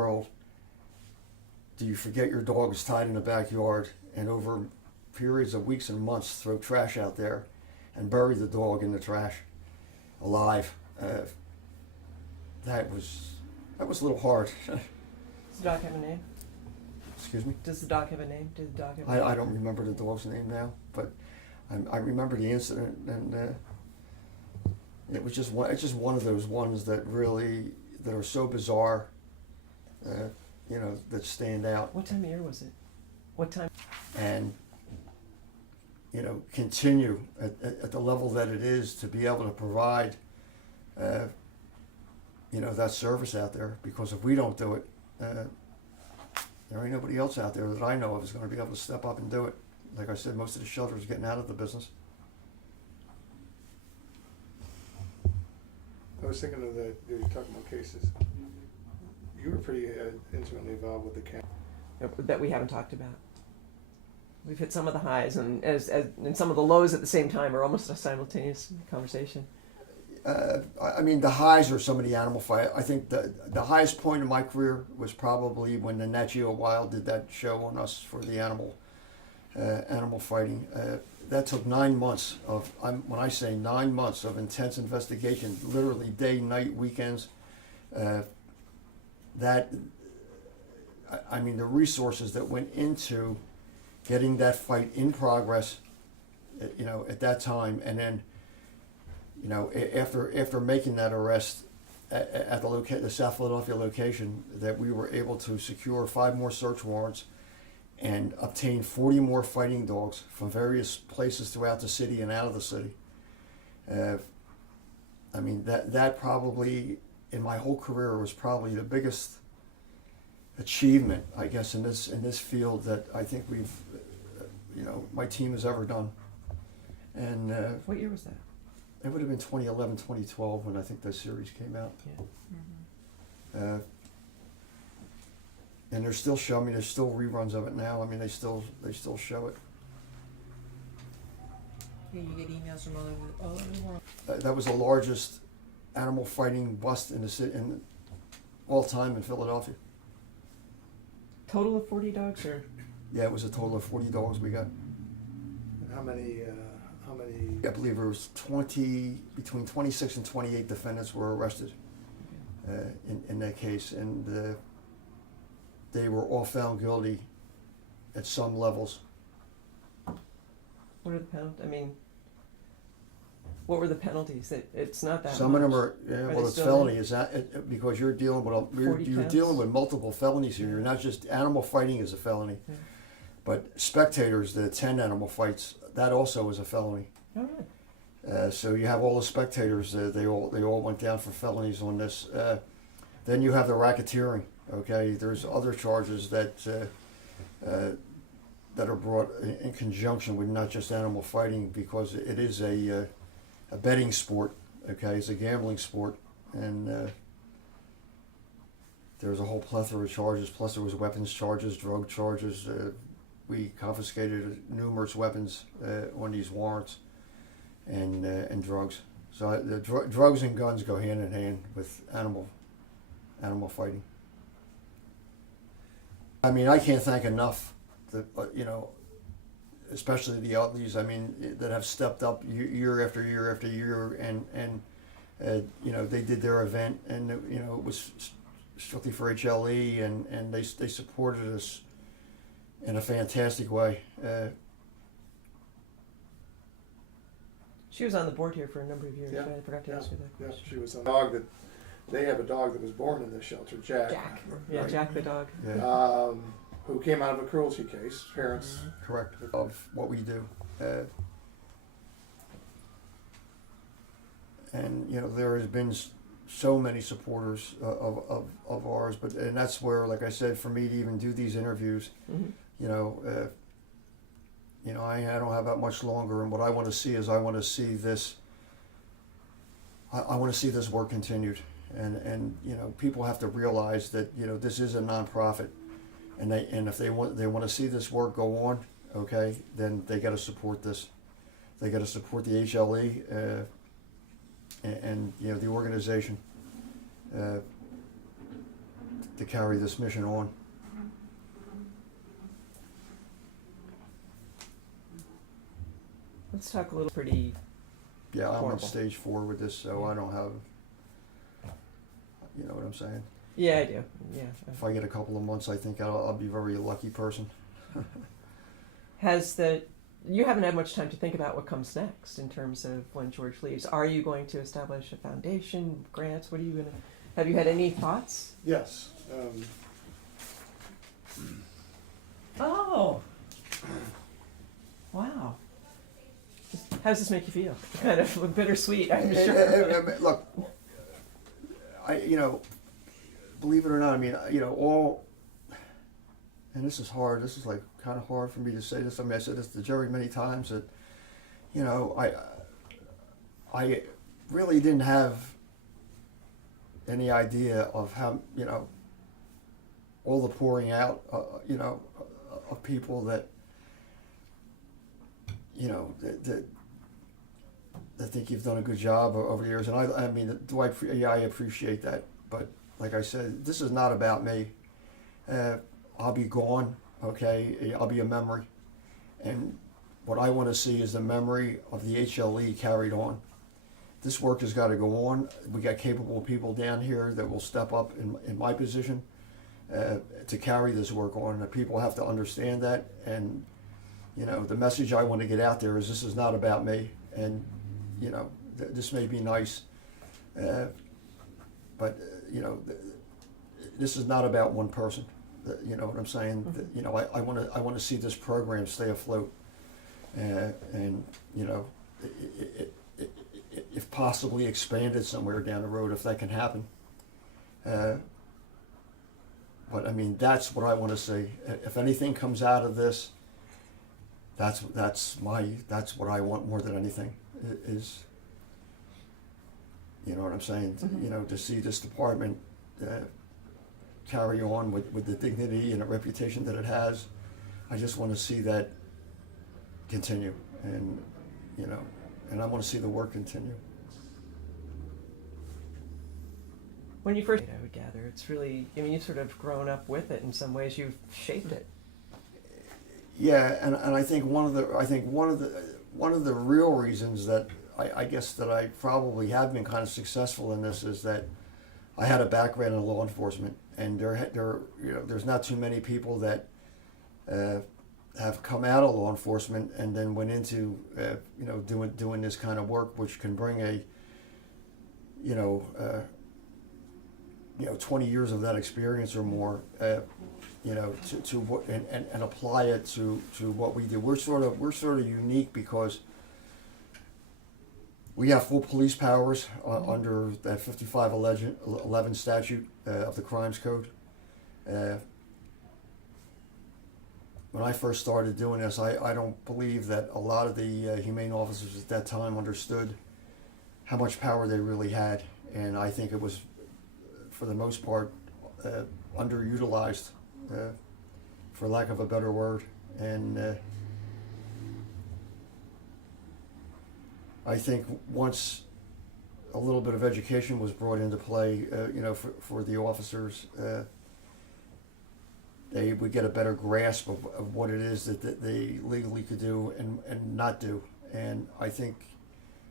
world do you forget your dog is tied in the backyard and over periods of weeks and months throw trash out there and bury the dog in the trash alive? That was a little hard. Does the dog have a name? Excuse me? Does the dog have a name? Did the dog have a name? I don't remember the dog's name now, but I remember the incident, and it's just one of those ones that are so bizarre, that stand out. What time of year was it? What time? And continue at the level that it is to be able to provide, that service out there. Because if we don't do it, there ain't nobody else out there that I know of is going to be able to step up and do it. Like I said, most of the shelters are getting out of the business. I was thinking of that, you were talking about cases. You were pretty intimately involved with the camp. That we haven't talked about. We've hit some of the highs and and some of the lows at the same time, or almost a simultaneous conversation. The highs are some of the animal fight. I think the highest point in my career was probably when the Nat Geo Wild did that show on us for the animal fighting. That took 9 months when I say 9 months of intense investigation, literally day, night, weekends. The resources that went into getting that fight in progress, at that time, and then, after making that arrest at the South Philadelphia location, that we were able to secure 5 more search warrants and obtain 40 more fighting dogs from various places throughout the city and out of the city. That probably, in my whole career, was probably the biggest achievement, I guess, in this field that I think we've, my team has ever done. And What year was that? it would have been 2011, 2012 when I think that series came out. Yeah. Mm-hmm. And they're still showing me. There's still reruns of it now. They still show it. Yeah, you get emails from all over the world. That was the largest animal fighting bust in the city in all time in Philadelphia. Total of 40 dogs, or? Yeah, it was a total of 40 dogs we got. And how many? I believe it was between 26 and 28 defendants were arrested in that case, and they were all found guilty at some levels. What are the penalties? What were the penalties? It's not that Some much. of them are, they it's still felony. Is that because you're dealing with 40 you're counts? dealing with multiple felonies here. You're not just animal fighting is a felony, Yeah. but spectators that attend animal fights, that also is a felony. All right. So you have all the spectators. They all went down for felonies on this. Then you have the racketeering. Okay, there's other charges that are brought in conjunction with not just animal fighting, because it is a betting sport. Okay, it's a gambling sport, and there's a whole plethora of charges. Plus, there was weapons charges, drug charges. We confiscated numerous weapons on these warrants, and drugs. So the drugs and guns go hand in hand with animal fighting. I can't thank enough especially the outlaws, that have stepped up year after year after year, and they did their event, and it was strictly for HLE, and they supported us in a fantastic way. She was on the board here for a number of years. Yeah. Right? I forgot to ask her that Yeah, question. she was a dog that. They have a dog that was born in this shelter, Jack. Jack. Yeah, Right. Jack the dog. Yeah. Who came out of a cruelty case. Parents. Correct, of what we do. And there has been so many supporters of ours, and that's where, like I said, for me to even do these interviews, Mm-hmm. I don't have that much longer, and what I want to see is I want to see this work continued, and people have to realize that this is a nonprofit, and if they want to see this work go on, okay, then they got to support this. They got to support the HLE and the organization. to carry this mission on. Let's talk a little pretty. Yeah, I'm on Horrible. stage 4 with this, so I don't have, you know what I'm saying? Yeah, I do. Yeah. If I get a couple of months, I think I'll be a very lucky person. You haven't had much time to think about what comes next in terms of when George leaves. Are you going to establish a foundation, grants? What are you going to, have you had any thoughts? Yes. Oh. Wow. How does this make you feel? Kind of bittersweet, I'm sure. Look, you know, believe it or not, I mean, you know, and this is hard, this is like kind of hard for me to say this. I mean, I said this to Jerry many times that, you know, I really didn't have any idea of how, you know, all the pouring out, you know, of people that, you know, that think you've done a good job over the years. And I mean, I appreciate that. But like I said, this is not about me. I'll be gone, okay? I'll be a memory. And what I want to see is the memory of the HLE carried on. This work has got to go on. We got capable people down here that will step up in my position to carry this work on. And people have to understand that. And, you know, the message I want to get out there is this is not about me. And, you know, this may be nice, but, you know, this is not about one person. You know what I'm saying? Mm-hmm. You know, I want to see this program stay afloat, and you know, if possibly expanded somewhere down the road, if that can happen. But I mean, that's what I want to see. If anything comes out of this, that's what I want more than anything. Is, you know what I'm saying? Mm-hmm. You know, to see this department carry on with the dignity and the reputation that it has. I just want to see that continue, and you know, and I want to see the work continue. When you first, I would gather, it's really, I mean, you've sort of grown up with it in some ways. You've shaped it. Yeah, and I think one of the real reasons that I guess that I probably have been kind of successful in this is that I had a background in law enforcement, and there's not too many people that have come out of law enforcement and then went into you know, doing this kind of work, which can bring a 20 years of that experience or more, you know, to what and apply it to what we do. We're sort of unique because we have full police powers under that 5511 statute of the Crimes Code. When I first started doing this, I don't believe that a lot of the humane officers at that time understood how much power they really had, and I think it was, for the most part, underutilized, for lack of a better word. And I think once a little bit of education was brought into play, you know, for the officers, they would get a better grasp of what it is that they legally could do and not do. And I think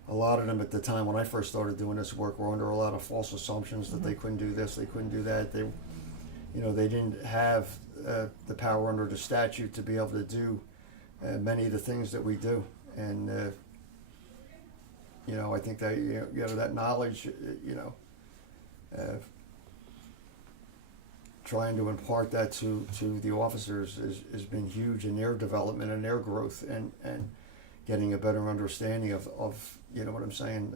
a lot of them at the time when I first started doing this work were under a lot of false assumptions that they couldn't do this, they couldn't do that. They, you know, they didn't have the power under the statute to be able to do many of the things that we do. And you know, I think that you know that knowledge, you know, trying to impart that to the officers has been huge in their development and their growth, and getting a better understanding of you know what I'm saying,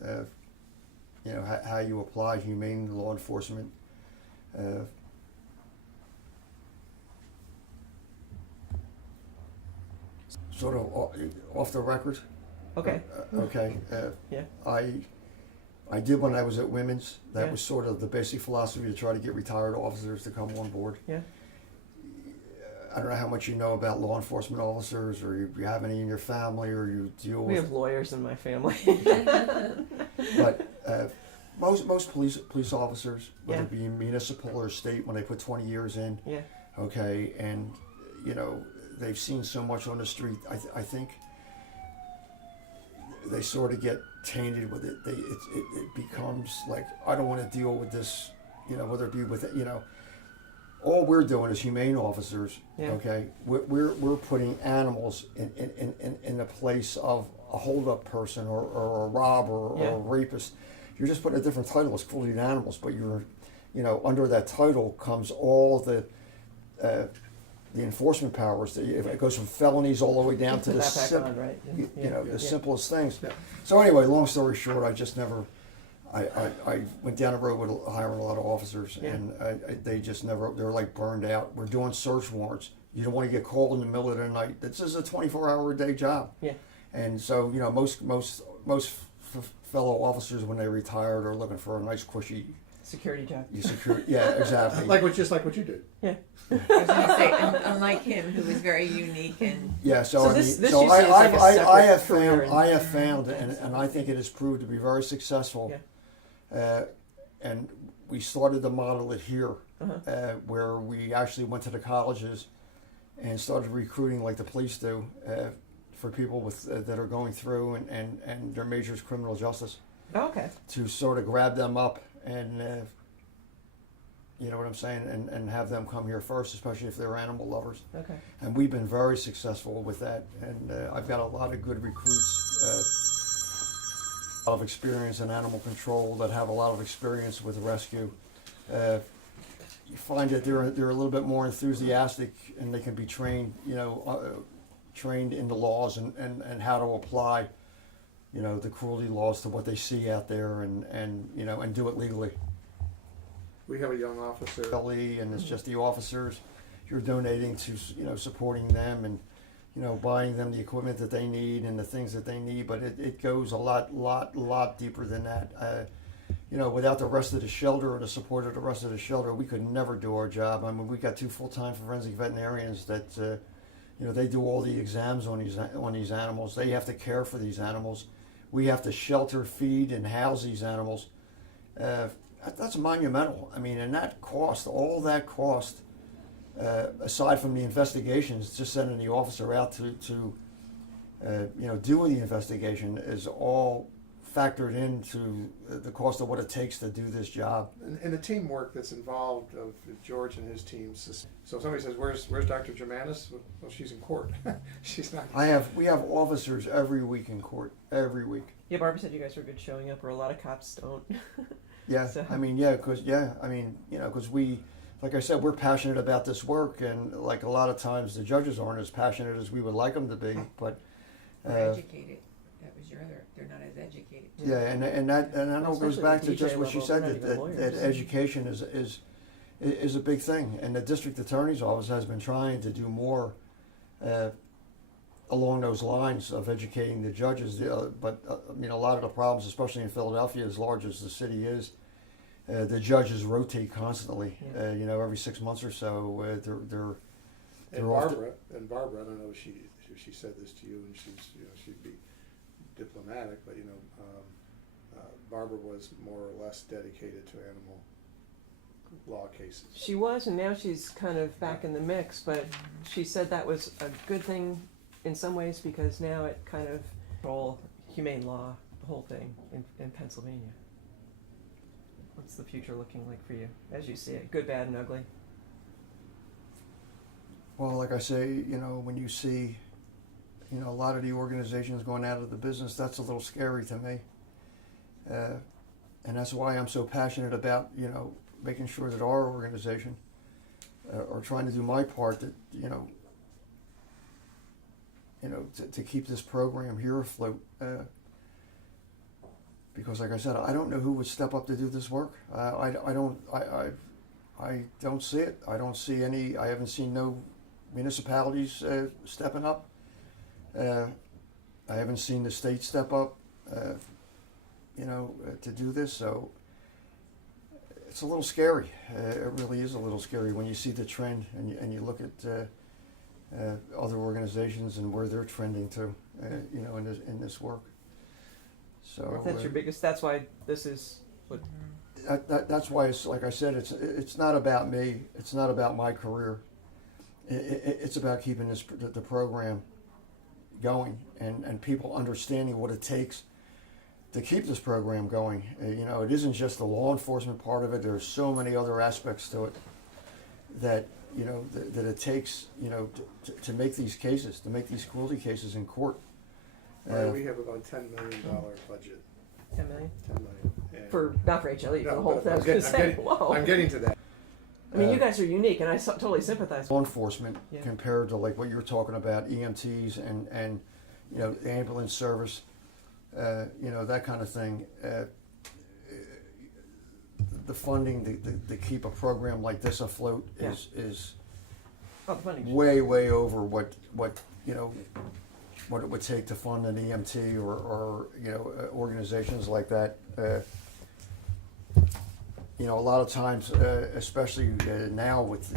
you know, how you apply humane law enforcement. Sort of off the record. Okay. Okay. Yeah. I did when I was at Women's. That Yeah. was sort of the basic philosophy to try to get retired officers to come on board. Yeah. I don't know how much you know about law enforcement officers, or you have any in your family, or you deal We with. have lawyers in my family. But Most police officers, whether Yeah. it be municipal or state, when they put 20 years in, Yeah. okay, and you know they've seen so much on the street. I think they sort of get tainted with it. It becomes like, I don't want to deal with this. You know, whether it be with, you know, all we're doing as humane officers. Yeah. Okay, we're putting animals in the place of a holdup person or a robber or Yeah. a rapist. You're just putting a different title as cruelty to animals, but you're, you know, under that title comes all the enforcement powers. It goes from felonies all the way down to Put the that back on, right? you know, the Yeah. simplest things. Yeah. So anyway, long story short, I just never. I went down the road with hiring a lot of officers, Yeah. and they just never. They're like burned out. We're doing search warrants. You don't want to get called in the middle of the night. This is a 24-hour-a-day job. Yeah. And so, you know, most fellow officers, when they retired, are looking for a nice cushy Security job. secure. Yeah, exactly. Just like what you did. Yeah. I was gonna say, unlike him, who was very unique and Yeah, so, So I this- mean, this so you see as like a I separate have career found, I have in- found, and I think it has proved to be very successful. Yeah. And we started to model it here, Uh-huh. where we actually went to the colleges and started recruiting like the police do for people with that are going through and their major is criminal justice, Oh, okay. to sort of grab them up and you know what I'm saying, and have them come here first, especially if they're animal lovers. Okay. And we've been very successful with that. And I've got a lot of good recruits, a lot of experience in animal control that have a lot of experience with rescue. You find that they're a little bit more enthusiastic, and they can be trained, you know, trained in the laws and how to apply, you know, the cruelty laws to what they see out there, and you know, and do it legally. We have a young officer. And it's just the officers. You're donating to, you know, supporting them and, you know, buying them the equipment that they need and the things that they need. But it goes a lot deeper than that. You know, without the rest of the shelter or the support of the rest of the shelter, we could never do our job. I mean, we got 2 full-time forensic veterinarians that, you know, they do all the exams on these animals. They have to care for these animals. We have to shelter, feed, and house these animals. That's monumental. I mean, and that cost, all that cost, aside from the investigations, just sending the officer out to you know, doing the investigation, is all factored into the cost of what it takes to do this job. And the teamwork that's involved of George and his teams. So if somebody says, "Where's Dr. Germanis?" Well, she's in court. She's not. We have officers every week in court, every week. Yeah, Barbara said you guys were good showing up, or a lot of cops don't. Yeah, So- I mean, because we, like I said, we're passionate about this work, and like a lot of times the judges aren't as passionate as we would like them to be. But educated. That was your other. They're not as educated. yeah, and I know it goes Especially back the to just DJ what she level, said, they're not that even lawyers. education is a big thing, and the district attorney's office has been trying to do more along those lines of educating the judges. But I mean, a lot of the problems, especially in Philadelphia, as large as the city is, the judges rotate constantly. Yeah. You know, every 6 months or so, they're And off Barbara, I don't know if she said this to you, and she'd be diplomatic, but Barbara was more or less dedicated to animal law cases. She was, and now she's kind of back in the mix, but she said that was a good thing in some ways, because now it kind of control humane law, the whole thing in Pennsylvania. What's the future looking like for you, as you see it? Good, bad, and ugly? Well, like I say, you know, when you see, you know, a lot of the organizations going out of the business, that's a little scary to me. And that's why I'm so passionate about, you know, making sure that our organization, or trying to do my part, that, you know, to keep this program here afloat. Because, like I said, I don't know who would step up to do this work. I don't see it. I don't see any. I haven't seen no municipalities stepping up. I haven't seen the state step up, to do this. So it's a little scary. It really is a little scary when you see the trend and you look at other organizations and where they're trending to, in this work. So That's your biggest. That's why this is What, That's why it's like I said. It's not about me. It's not about my career. It's about keeping the program going and people understanding what it takes to keep this program going. You know, it isn't just the law enforcement part of it. There's so many other aspects to it that, you know, that it takes, you know, to make these cases, to make these cruelty cases in court. Right, we have about $10 million budget. 10 million? 10 million. And- For, not for HLE, for No, the whole but thing. I was I'm gonna getting- say, whoa. I'm getting to that. I mean, you guys are unique, and I totally sympathize. Law enforcement Yeah. compared to like what you're talking about, EMTs and you know, the ambulance service, you know, that kind of thing. The funding to keep a program like this afloat is Oh, the funding. way over what you know what it would take to fund an EMT or you know organizations like that. You know, a lot of times, especially now with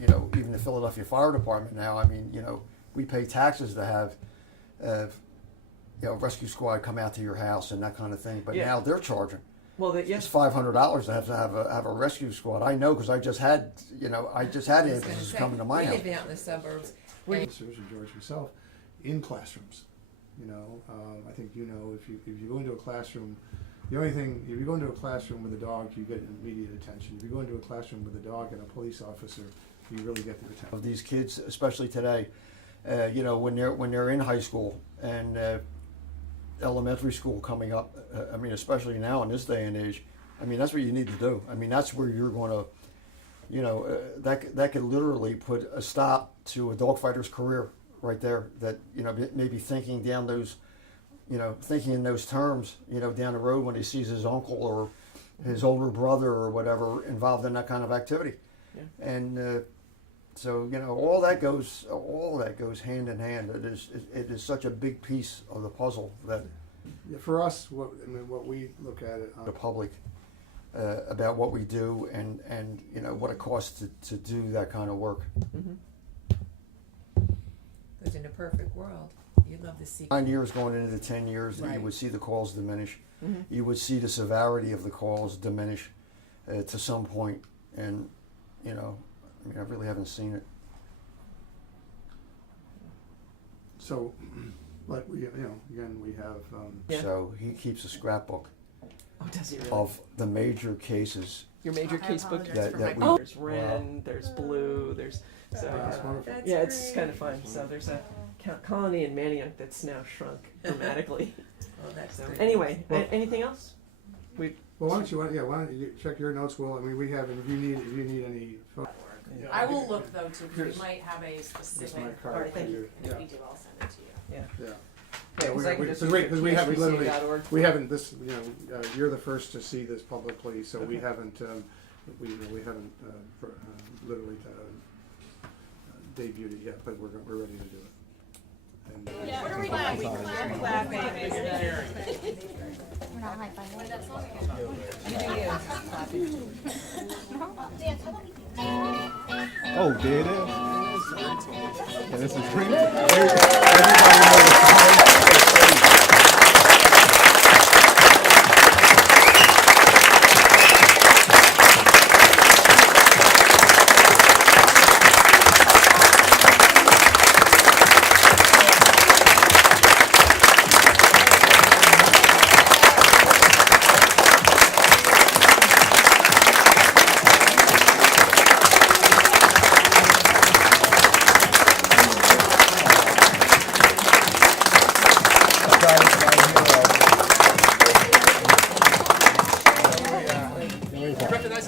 you know, even the Philadelphia Fire Department now. I mean, you know, we pay taxes to have you know, rescue squad come out to your house and that kind of thing. But Yeah. now they're charging. Well, It's yes, $500 to have a rescue squad. I know because I just had ambulances coming to my We house. live out in the suburbs. Officers and George himself in classrooms. You know, I think you know if you go into a classroom, the only thing if you go into a classroom with a dog, you get immediate attention. If you go into a classroom with a dog and a police officer, you really get their attention. Of these kids, especially today, you know, when they're in high school and elementary school coming up. I mean, especially now in this day and age. I mean, that's what you need to do. I mean, that's where you're going to, you know, that could literally put a stop to a dogfighter's career right there. That, you know, maybe thinking down those, you know, thinking in those terms, you know, down the road when he sees his uncle or his older brother or whatever involved in that kind of activity. Yeah. And so, you know, all that goes hand in hand. It is such a big piece of the puzzle that Yeah, for us, what we look at it, the public about what we do and you know what it costs to do that kind of work. Mm-hmm. Because in a perfect world, you'd love to see. 9 years going into the 10 years, that you Right. would see the calls diminish. Mm-hmm. You would see the severity of the calls diminish to some point, and you know, I mean, I really haven't seen it. so, but we, you know, again, we have. Yeah. So he keeps a scrapbook Oh, does he really? of the major cases Your major I case book? apologize that, for that my we. There's Ren, there's Blue, there's so That's wonderful. That's yeah, it's great. kind of fun. So there's a colony in Manioc that's now shrunk dramatically. Oh, that's So good. anyway, Well- anything else? Well, why don't you check your notes, Will? I mean, we have, and if you need any. Yeah, I will look though too, because we might have a Here's specific, my card Alright, for thank you. and if we do, I'll send it to you. Yeah. Yeah. Yeah, Yeah, 'cause I can we just because use we haven't literally. PSBC.org. We haven't this, you know, you're the first to see this publicly, so we Okay. haven't, we haven't literally debuted it yet, but we're ready to do it. And, What are we clapping? Clapping. We're not high fiving. Oh, there it is. Yeah, this is great. Everybody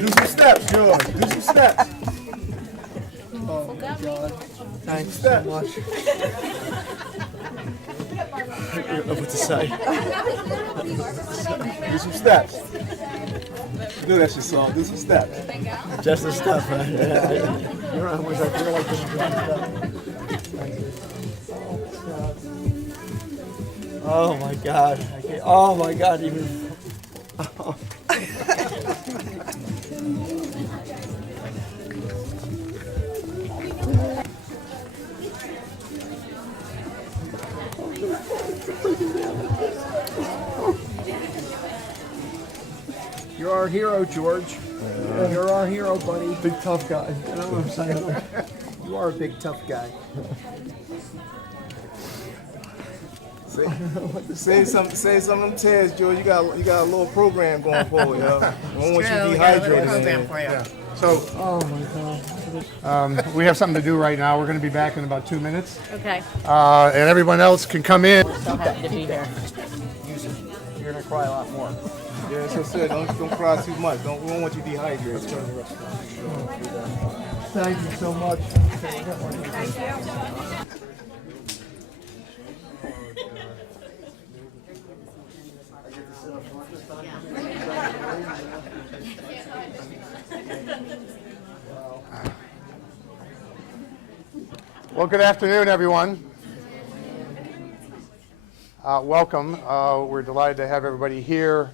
do some steps, George. Do some steps. Oh my God. Thanks so much. I don't know what to say. Do some steps. Do that, she saw. Do some steps. Just a step, right? Yeah, you're right. I wish I feel like this is one step. Oh my God. I can't. Oh my God, even. You're our hero, George. You're our hero, buddy. Big tough guy. You know what I'm saying? You are a big tough guy. Say something, Tez, George. You got a little program going forward, yo. I don't want you True, we got a little dehydrated. program man. for you. So, Oh my God. we have something to do right now. We're going to be back in about 2 minutes. Okay. And everyone else can come in. So happy to be here. Use it. You're gonna cry a lot more. Yeah, so said, don't cry too much. We don't want you dehydrated. Thank you so much. Well, good afternoon, everyone. Welcome. We're delighted to have everybody here.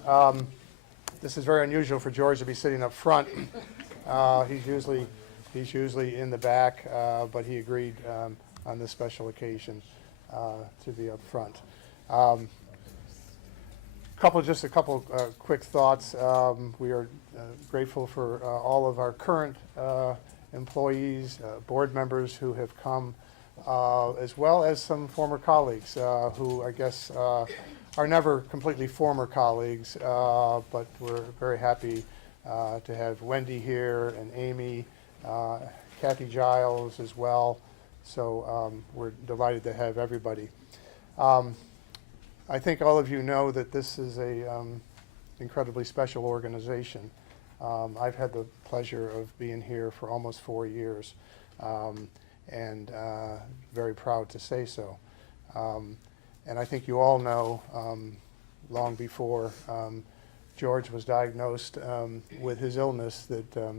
This is very unusual for George to be sitting up front. He's usually in the back, but he agreed on this special occasion to be up front. Just a couple quick thoughts. We are grateful for all of our current employees, board members who have come, as well as some former colleagues who I guess are never completely former colleagues, but we're very happy to have Wendy here and Amy, Kathy Giles as well. So we're delighted to have everybody. I think all of you know that this is a incredibly special organization. I've had the pleasure of being here for almost 4 years, and very proud to say so. And I think you all know, long before George was diagnosed with his illness, that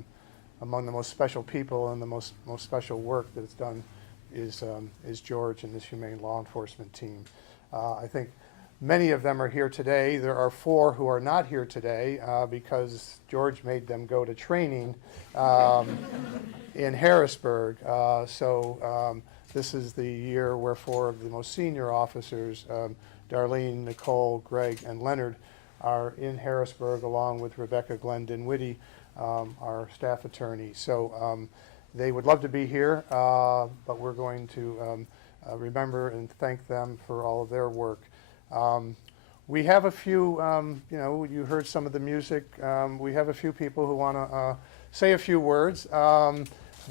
among the most special people and the most special work that it's done is George and this humane law enforcement team. I think many of them are here today. There are 4 who are not here today because George made them go to training in Harrisburg. So this is the year where 4 of the most senior officers, Darlene, Nicole, Greg, and Leonard, are in Harrisburg along with Rebecca Glenn Dinwiddie, our staff attorney. So they would love to be here, but we're going to remember and thank them for all of their work. We have a few, you heard some of the music. We have a few people who want to say a few words.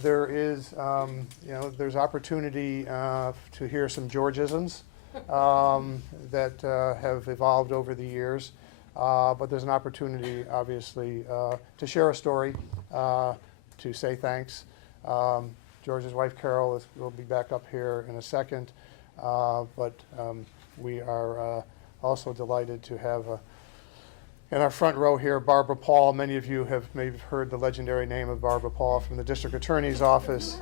There is, there's opportunity to hear some Georgisms that have evolved over the years. But there's an opportunity, obviously, to share a story, to say thanks. George's wife, Carol, will be back up here in a second. But we are also delighted to have in our front row here, Barbara Paul. Many of you have maybe heard the legendary name of Barbara Paul from the District Attorney's Office.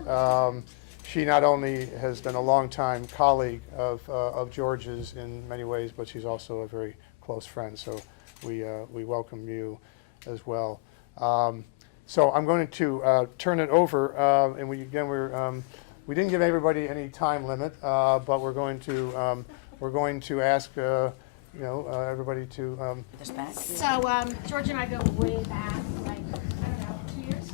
She not only has been a longtime colleague of George's in many ways, but she's also a very close friend. So we welcome you as well. So I'm going to turn it over, and we didn't give everybody any time limit, but we're going to ask everybody to. So George and I go way back, like, I don't know, 2 years?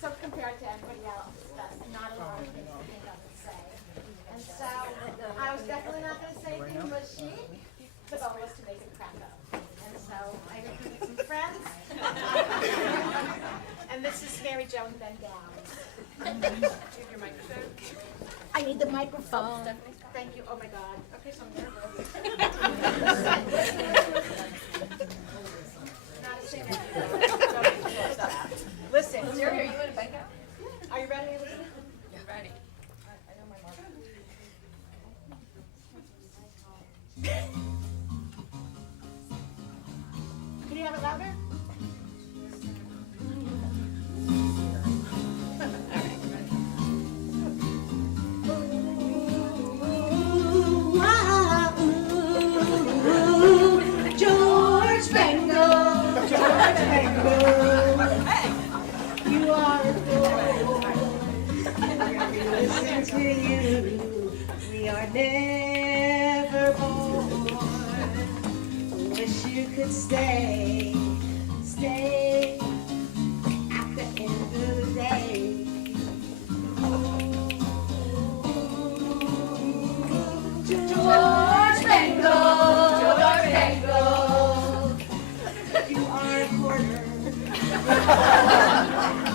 So compared to everybody else, that's not a lot of things to think of and say. And so I was definitely not going to say anything, but the goal was to make it crack up. And so I recruited some friends. And this is Mary Jo and Ben Downs. Do you have your microphone? I need the microphone. Thank you. Oh my God. Okay, so I'm nervous. Not a singer. Listen, Jerry, are you in a bank out? Are you ready? Yeah, ready. I know my mark. Can you have it louder?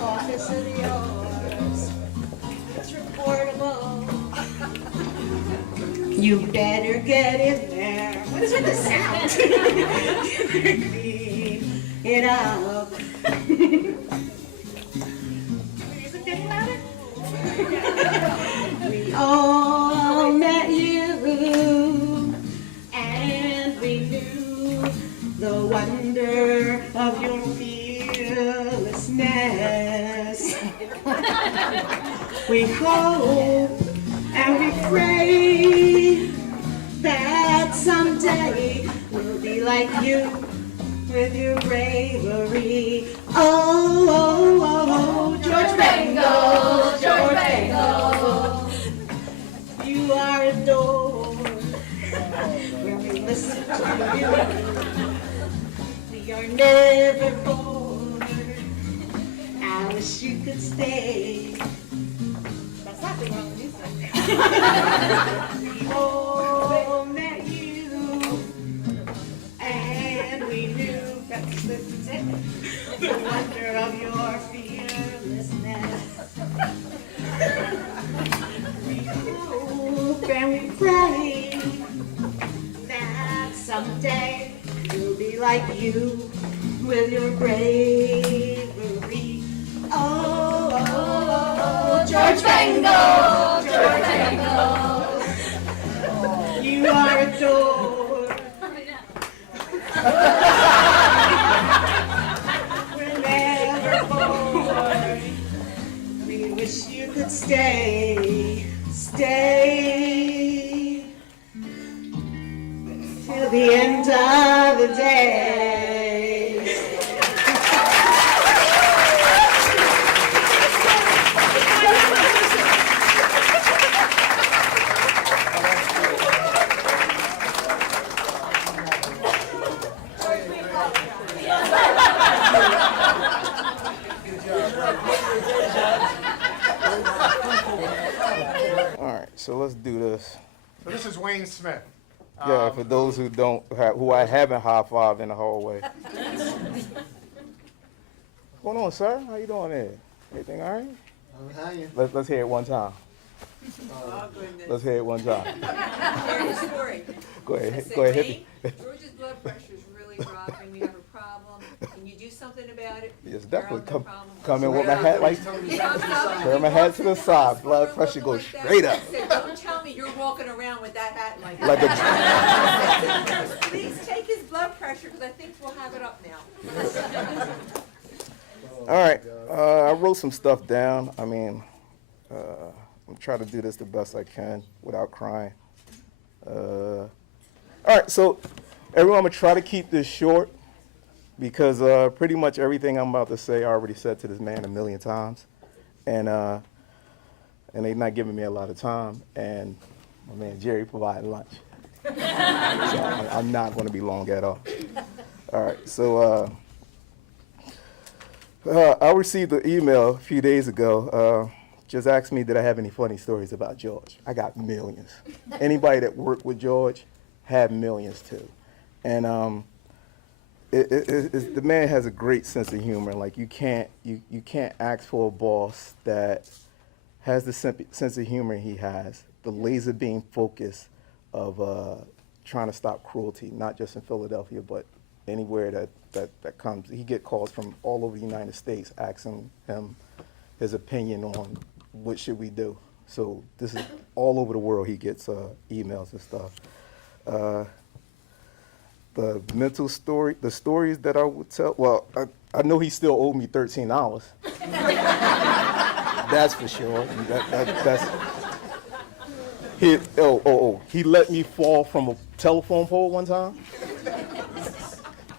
Office of yours, it's reportable. You better get in there. What is with the sound? Clean it up. Is it getting louder? We all met you, and we knew the wonder of your fearlessness. We hope and we pray that someday we'll be like you with your bravery. Oh, oh, oh, oh, George Bengal, George Bengal, you are adored when we listen to you. We are never bored. I wish you could stay. That's not the wrong music. We all met you, and we knew that's the wonder of your fearlessness. We hope and we pray that someday you'll be like you with your bravery. Oh, oh, oh, oh, George Bengal, George Bengal, you are adored. We're never bored. We wish you could stay, stay till the end of the day. All right, so let's do this. So this is Wayne Smith. Yeah, for those who don't have, who I haven't high-fived in the hallway. What's going on, sir? How you doing there? Everything all right? I'm hanging. Let's hear it one time. Let's hear it one time. Here's the story. Go I ahead, said, go ahead. Wayne, George's blood pressure's really dropping. We have a problem. Can you do something about it? Yes, We're definitely. on the Come, problem. come in with my hat like, turn my hat to the side. Blood pressure goes straight up. I said, don't tell me you're walking around with that hat like Like that. a, Please take his blood pressure, because I think we'll have it up now. all right, I wrote some stuff down. I mean, I'm trying to do this the best I can without crying. All right, so everyone, I'm gonna try to keep this short because pretty much everything I'm about to say I already said to this man 1,000,000 times, and they're not giving me a lot of time. And my man Jerry provided lunch, so I'm not going to be long at all. All right, so I received an email a few days ago. Just asked me, did I have any funny stories about George? I got millions. Anybody that worked with George had millions too. And the man has a great sense of humor. Like you can't ask for a boss that has the sense of humor he has, the laser beam focus of trying to stop cruelty, not just in Philadelphia, but anywhere that comes. He get calls from all over the United States asking him his opinion on what should we do. So this is all over the world. He gets emails and stuff. The mental story, the stories that I would tell. Well, I know he still owed me $13. That's for sure. That's. He let me fall from a telephone pole one time.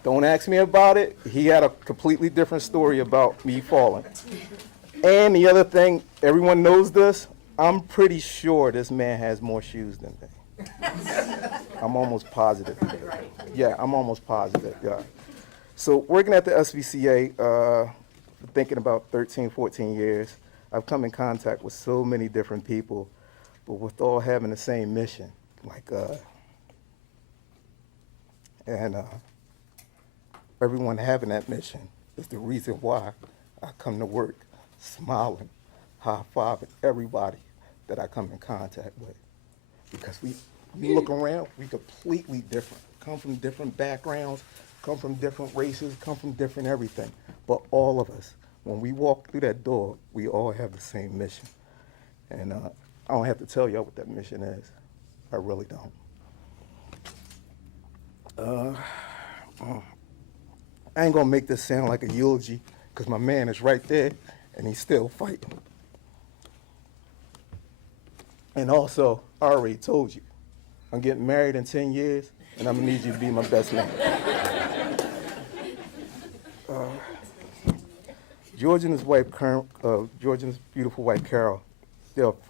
Don't ask me about it. He had a completely different story about me falling. And the other thing, everyone knows this, I'm pretty sure this man has more shoes than me. I'm almost positive. Yeah, I'm almost positive, yeah. So working at the SVCA, for thinking about 13, 14 years, I've come in contact with so many different people, but with all having the same mission. Everyone having that mission is the reason why I come to work smiling, high-fiving everybody that I come in contact with. Because we look around, we completely different. Come from different backgrounds, come from different races, come from different everything. But all of us, when we walk through that door, we all have the same mission. And I don't have to tell y'all what that mission is. I really don't. I ain't gonna make this sound like a eulogy, because my man is right there, and he's still fighting. And also, I already told you, I'm getting married in 10 years, and I'm gonna need you to be my best man. George and his wife, George and his beautiful wife, Carol, they're